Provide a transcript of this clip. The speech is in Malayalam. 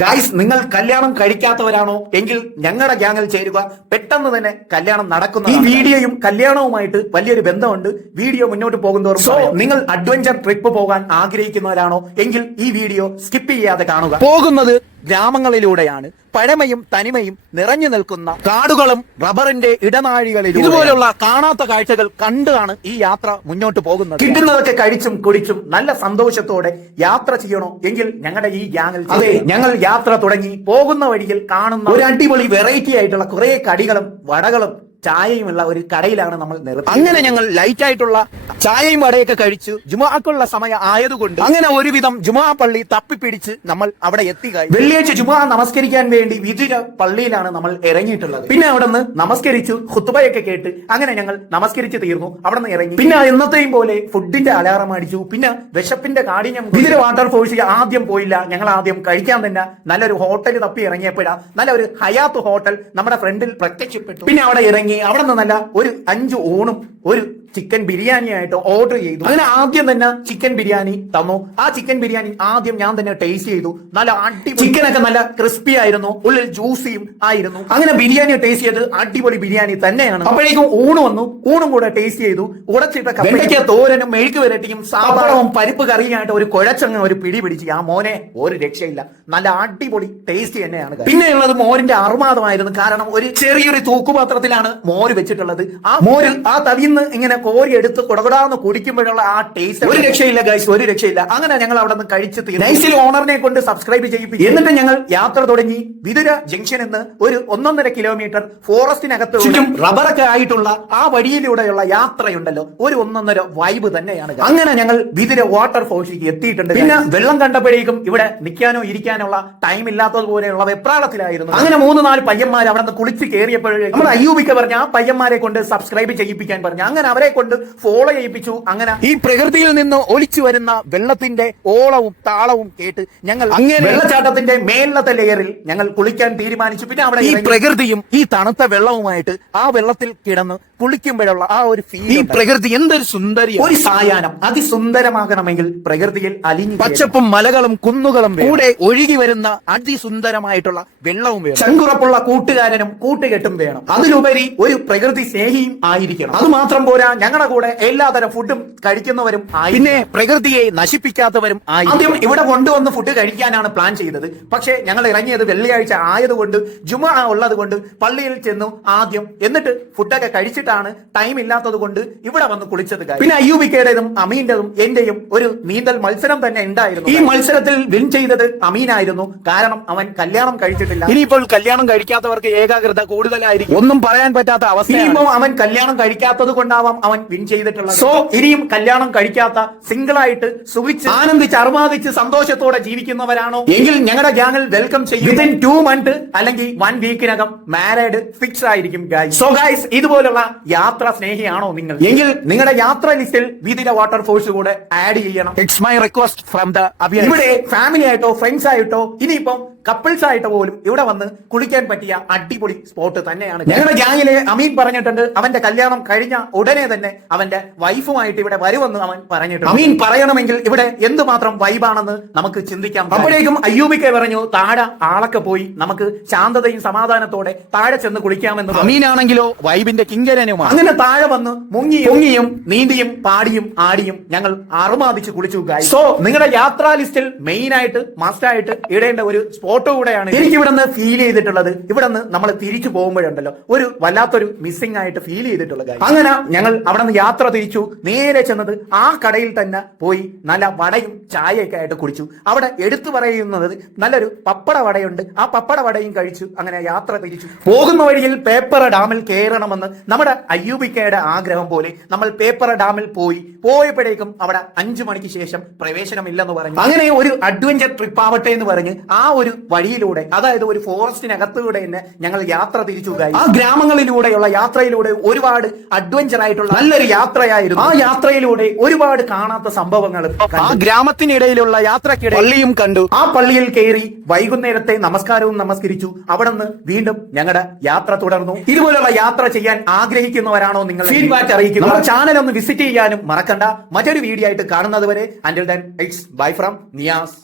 ഗൈസ് നിങ്ങൾ കല്യാണം കഴിക്കാത്തവരാണോ? എങ്കിൽ ഞങ്ങളുടെ ഗ്യാങ്ങിൽ ചേരുക. പെട്ടെന്ന് തന്നെ കല്യാണം നടക്കുന്ന ഈ വീഡിയോയും കല്യാണവുമായിട്ട് വലിയൊരു ബന്ധമുണ്ട്. വീഡിയോ മുന്നോട്ട് പോകുന്നതോറും സോ നിങ്ങൾ അഡ്വഞ്ചർ ട്രിപ്പ് പോകാൻ ആഗ്രഹിക്കുന്നവരാണോ? എങ്കിൽ ഈ വീഡിയോ സ്കിപ്പ് ചെയ്യാതെ കാണുക. പോകുന്നത് ഗ്രാമങ്ങളിലൂടെയാണ് പഴമയും തനിമയും നിറഞ്ഞു നിൽക്കുന്ന കാടുകളും റബ്ബറിന്റെ ഇടനാഴികളിലും ഇതുപോലുള്ള കാണാത്ത കാഴ്ചകൾ കണ്ടാണ് ഈ യാത്ര മുന്നോട്ട് പോകുന്നത്. കിട്ടുന്നതൊക്കെ കഴിച്ചും കുടിച്ചും നല്ല സന്തോഷത്തോടെ യാത്ര ചെയ്യണോ എങ്കിൽ ഞങ്ങളുടെ ഈ ഗ്യാങ്ങിൽ അതെ ഞങ്ങൾ യാത്ര തുടങ്ങി പോകുന്ന വഴിയിൽ കാണുന്ന ഒരു അടിപൊളി വെറൈറ്റി ആയിട്ടുള്ള കുറെ കടികളും വടകളും ചായയുമുള്ള ഒരു കടയിലാണ് നമ്മൾ നിർത്തി അങ്ങനെ ഞങ്ങൾ ലൈറ്റ് ആയിട്ടുള്ള ചായയും വടയൊക്കെ കഴിച്ചു. ജുമാക്കുള്ള സമയം ആയതുകൊണ്ട് അങ്ങനെ ഒരുവിധം ജുമാ പള്ളി തപ്പിപ്പിടിച്ച് നമ്മൾ അവിടെ എത്തി വെള്ളിയാഴ്ച ജുമാ നമസ്കരിക്കാൻ വേണ്ടി വിതുര പള്ളിയിലാണ് നമ്മൾ ഇറങ്ങിയിട്ടുള്ളത്. പിന്നെ അവിടെ നിന്ന് നമസ്കരിച്ചു ഹുത്തുബയൊക്കെ കേട്ട് അങ്ങനെ ഞങ്ങൾ നമസ്കരിച്ച് തീർന്നു. അവിടെ നിന്ന് ഇറങ്ങി. പിന്നെ എന്നത്തെയും പോലെ ഫുഡിന്റെ അലാറം അടിച്ചു. പിന്നെ വിശപ്പിന്റെ കാഠിന്യം വിദുര വാട്ടർ ഫോഴ്സിൽ ആദ്യം പോയില്ല. ഞങ്ങൾ ആദ്യം കഴിക്കാൻ തന്നെ നല്ലൊരു ഹോട്ടൽ തപ്പി ഇറങ്ങിയപ്പോഴാ നല്ലൊരു ഹയാത്ത് ഹോട്ടൽ നമ്മുടെ ഫ്രണ്ടിൽ പ്രത്യക്ഷപ്പെട്ടു. പിന്നെ അവിടെ ഇറങ്ങി അവിടെ നിന്നല്ല ഒരു അഞ്ച് ഊണും ഒരു ചിക്കൻ ബിരിയാണി ആയിട്ട് ഓർഡർ ചെയ്തു. അങ്ങനെ ആദ്യം തന്നെ ചിക്കൻ ബിരിയാണി തന്നു. ആ ചിക്കൻ ബിരിയാണി ആദ്യം ഞാൻ തന്നെ ടേസ്റ്റ് ചെയ്തു. നല്ല അടിപൊളി ചിക്കനൊക്കെ നല്ല ക്രിസ്പി ആയിരുന്നു. ഉള്ളിൽ ജ്യൂസിയും ആയിരുന്നു. അങ്ങനെ ബിരിയാണി ടേസ്റ്റ് ചെയ്ത് അടിപൊളി ബിരിയാണി തന്നെയാണ്. അപ്പോഴേക്കും ഊണ് വന്നു. ഊണും കൂടെ ടേസ്റ്റ് ചെയ്തു. ഉടച്ചിട്ട വെണ്ടയ്ക്ക തോരനും മെഴുക്ക് വരട്ടിയും സാമ്പാറവും പരിപ്പ് കറിയായിട്ട് ഒരു കുഴച്ചങ്ങ് ഒരു പിടി പിടിച്ച്. ആ മോനെ ഒരു രക്ഷയില്ല. നല്ല അടിപൊളി ടേസ്റ്റ് തന്നെയാണ്. പിന്നെയുള്ളത് മോരിന്റെ അറുമാദമായിരുന്നു കാരണം ഒരു ചെറിയൊരു തൂക്കുപാത്രത്തിലാണ് മോര് വെച്ചിട്ടുള്ളത്. ആ മോര്. ആ തവിന്ന് ഇങ്ങനെ കോരി എടുത്ത് കുടകുടാന്ന് കുടിക്കുമ്പോഴുള്ള ആ ടേസ്റ്റ് ഒരു രക്ഷയില്ല ഗൈസ് ഒരു രക്ഷയില്ല. അങ്ങനെ ഞങ്ങൾ അവിടെ നിന്ന് കഴിച്ച് നൈസിൽ ഓണറിനെ കൊണ്ട് സബ്സ്ക്രൈബ് ചെയ്യിപ്പിച്ചു എന്നിട്ട് ഞങ്ങൾ യാത്ര തുടങ്ങി. വിതുര ജംഗ്ഷൻ എന്ന് ഒരു ഒന്നൊന്നര കിലോമീറ്റർ ഫോറസ്റ്റിനകത്ത് ചുറ്റും റബ്ബറൊക്കെ ആയിട്ടുള്ള ആ വഴിയിലൂടെയുള്ള യാത്രയുണ്ടല്ലോ. ഒരു ഒന്നൊന്നര വൈബ് തന്നെയാണ്. അങ്ങനെ ഞങ്ങൾ വിതുര വാട്ടർഫോൾസിലേക്ക് എത്തിയിട്ടുണ്ട് പിന്നെ വെള്ളം കണ്ടപ്പോഴേക്കും ഇവിടെ നിൽക്കാനോ ഇരിക്കാനോ ഉള്ള ടൈം ഇല്ലാത്തതുപോലെയുള്ള വെപ്രാളത്തിലായിരുന്നു. അങ്ങനെ മൂന്ന് നാല് പയ്യന്മാർ അവിടെ നിന്ന് കുളിച്ച് കയറിയപ്പോഴേക്കും നമ്മൾ അയ്യൂബിക്ക് പറഞ്ഞ ആ പയ്യന്മാരെ കൊണ്ട് സബ്സ്ക്രൈബ് ചെയ്യിപ്പിക്കാൻ പറഞ്ഞു. അങ്ങനെ അവരെ കൊണ്ട് ഫോളോ ചെയ്യിപ്പിച്ചു. അങ്ങനെ ഈ പ്രകൃതിയിൽ നിന്ന് ഒലിച്ചു വരുന്ന വെള്ളത്തിന്റെ ഓളവും താളവും കേട്ട് ഞങ്ങൾ അങ്ങനെ വെള്ളച്ചാട്ടത്തിന്റെ മേലത്തെ ലെയറിൽ ഞങ്ങൾ കുളിക്കാൻ തീരുമാനിച്ചു. പിന്നെ അവിടെ ഈ പ്രകൃതിയും ഈ തണുത്ത വെള്ളവുമായിട്ട് ആ വെള്ളത്തിൽ കിടന്ന് കുളിക്കുമ്പോഴുള്ള ആ ഒരു ഫീൽ ഈ പ്രകൃതി എന്തൊരു സുന്ദരി ഒരു സായാഹ്നം. അതിസുന്ദരമാകണമെങ്കിൽ പ്രകൃതിയിൽ അലിഞ്ഞു പച്ചപ്പും മലകളും കുന്നുകളും. കൂടെ ഒഴുകി വരുന്ന അതിസുന്ദരമായിട്ടുള്ള വെള്ളവും വേണം. ചങ്കുറപ്പുള്ള കൂട്ടുകാരനും കൂട്ടുകെട്ടും വേണം. അതിലുപരി ഒരു പ്രകൃതി സ്നേഹിയും ആയിരിക്കണം. അത് മാത്രം പോരാ ഞങ്ങളുടെ കൂടെ എല്ലാതരം ഫുഡും കഴിക്കുന്നവരും ആയി. പിന്നെ പ്രകൃതിയെ നശിപ്പിക്കാത്തവരും ആയി ആദ്യം ഇവിടെ കൊണ്ടുവന്ന് ഫുഡ് കഴിക്കാനാണ് പ്ലാൻ ചെയ്തത്. പക്ഷേ ഞങ്ങൾ ഇറങ്ങിയത് വെള്ളിയാഴ്ച ആയതുകൊണ്ട് ജുമ ഉള്ളത് കൊണ്ട് പള്ളിയിൽ ചെന്നു ആദ്യം എന്നിട്ട് ഫുഡൊക്കെ കഴിച്ചിട്ടാണ് ടൈം ഇല്ലാത്തത് കൊണ്ട് ഇവിടെ വന്ന് കുളിച്ചത്. പിന്നെ അയ്യൂബിക്കയുടേതും അമീന്റെതും എന്റെയും ഒരു നീന്തൽ മത്സരം തന്നെ ഉണ്ടായിരുന്നു ഈ മത്സരത്തിൽ വിൻ ചെയ്തത് അമീനായിരുന്നു. കാരണം അവൻ കല്യാണം കഴിച്ചിട്ടില്ല. ഇനിയിപ്പോൾ കല്യാണം കഴിക്കാത്തവർക്ക് ഏകാഗ്രത കൂടുതലായിരിക്കും. ഒന്നും പറയാൻ പറ്റാത്ത അവസ്ഥ അവൻ കല്യാണം കഴിക്കാത്തത് കൊണ്ടാവാം അവൻ വിൻ ചെയ്തിട്ടുള്ളത്? സോ ഇനിയും കല്യാണം കഴിക്കാത്ത സിംഗിൾ ആയിട്ട് സുഖിച്ച് ആനന്ദിച്ച് അർമാദിച്ച് സന്തോഷത്തോടെ ജീവിക്കുന്നവരാണോ? എങ്കിൽ ഞങ്ങളുടെ ഗ്യാങ്ങിൽ വെൽക്കം ചെയ്യും വിത്തിൻ ടു മന്ത് അല്ലെങ്കിൽ വൺ വീക്കിനകം മാരേഡ് ഫിക്സ് ആയിരിക്കും സോ ഗൈസ് ഇതുപോലുള്ള യാത്ര സ്നേഹിയാണോ നിങ്ങൾ? എങ്കിൽ നിങ്ങളുടെ യാത്ര ലിസ്റ്റിൽ വീതിയിലെ വാട്ടർ ഫോഴ്സ് കൂടെ ആഡ് ചെയ്യണം. It's my request from the ഇവിടെ ഫാമിലി ആയിട്ടോ ഫ്രണ്ട്സ് ആയിട്ടോ ഇനിയിപ്പം കപ്പിൾസ് ആയിട്ട് പോലും ഇവിടെ വന്ന് കുളിക്കാൻ പറ്റിയ അടിപൊളി സ്പോട്ട് തന്നെയാണ് ഞങ്ങളുടെ ഗ്യാങ്ങിലെ അമീൻ പറഞ്ഞിട്ടുണ്ട് അവന്റെ കല്യാണം കഴിഞ്ഞ ഉടനെ തന്നെ അവന്റെ വൈഫുമായിട്ട് ഇവിടെ വരുമെന്ന് അവൻ പറഞ്ഞിട്ടുണ്ട്. അമീൻ പറയണമെങ്കിൽ ഇവിടെ എന്തുമാത്രം വൈബാണെന്ന് നമുക്ക് ചിന്തിക്കാം. അപ്പോഴേക്കും അയ്യൂബിക്കെ പറഞ്ഞു താഴെ ആളൊക്കെ പോയി നമുക്ക് ശാന്തതയും സമാധാനത്തോടെ താഴെ ചെന്ന് കുളിക്കാമെന്ന് അമീനാണെങ്കിലോ വൈബിന്റെ കിങ്കരനുമാണ് അങ്ങനെ താഴെ വന്ന് മുങ്ങി മുങ്ങിയും നീന്തിയും പാടിയും ആടിയും ഞങ്ങൾ അറുമാദിച്ച് കുളിച്ചു സോ നിങ്ങളുടെ യാത്രാ ലിസ്റ്റിൽ മെയിൻ ആയിട്ട് മസ്റ്റ് ആയിട്ട് ഇടേണ്ട ഒരു സ്പോട്ട് കൂടെയാണ് എനിക്ക് ഇവിടെ നിന്ന് ഫീൽ ചെയ്തിട്ടുള്ളത്. ഇവിടെ നിന്ന് നമ്മൾ തിരിച്ചു പോകുമ്പോഴുണ്ടല്ലോ. ഒരു വല്ലാത്തൊരു മിസ്സിംഗ് ആയിട്ട് ഫീൽ ചെയ്തിട്ടുള്ള കാര്യം അങ്ങനെ ഞങ്ങൾ അവിടെ നിന്ന് യാത്ര തിരിച്ചു. നേരെ ചെന്നത് ആ കടയിൽ തന്നെ പോയി നല്ല വടയും ചായയൊക്കെ ആയിട്ട് കുടിച്ചു. അവിടെ എടുത്തു പറയുന്നത് നല്ലൊരു പപ്പട വടയുണ്ട്. ആ പപ്പട വടയും കഴിച്ചു. അങ്ങനെ യാത്ര തിരിച്ചു. പോകുന്ന വഴിയിൽ പേപ്പറ ഡാമിൽ കയറണമെന്ന് നമ്മുടെ അയ്യൂബിക്കയുടെ ആഗ്രഹം പോലെ നമ്മൾ പേപ്പറ ഡാമിൽ പോയി. പോയപ്പോഴേക്കും അവിടെ അഞ്ചു മണിക്ക് ശേഷം പ്രവേശനമില്ലെന്ന് പറഞ്ഞു. അങ്ങനെ ഒരു അഡ്വഞ്ചർ ട്രിപ്പ് ആവട്ടെ എന്ന് പറഞ്ഞ് ആ ഒരു വഴിയിലൂടെ അതായത് ഒരു ഫോറസ്റ്റിനകത്തൂടെ തന്നെ ഞങ്ങൾ യാത്ര തിരിച്ചു ആ ആ ഗ്രാമങ്ങളിലൂടെയുള്ള യാത്രയിലൂടെ ഒരുപാട് അഡ്വഞ്ചർ ആയിട്ടുള്ള നല്ലൊരു യാത്രയായിരുന്നു. ആ യാത്രയിലൂടെ ഒരുപാട് കാണാത്ത സംഭവങ്ങൾ ആ ഗ്രാമത്തിനിടയിലുള്ള യാത്രക്കിടെ പള്ളിയും കണ്ടു. ആ പള്ളിയിൽ കയറി വൈകുന്നേരത്തെ നമസ്കാരവും നമസ്കരിച്ചു. അവിടെ നിന്ന് വീണ്ടും ഞങ്ങളുടെ യാത്ര തുടർന്നു. ഇതുപോലുള്ള യാത്ര ചെയ്യാൻ ആഗ്രഹിക്കുന്നവരാണോ നിങ്ങൾ ഫീഡ്ബാക്ക് അറിയിക്കുക. നമ്മുടെ ചാനൽ ഒന്ന് വിസിറ്റ് ചെയ്യാനും മറക്കണ്ട. മറ്റൊരു വീഡിയോ ആയിട്ട് കാണുന്നത് വരെ until then it's bye from Niyas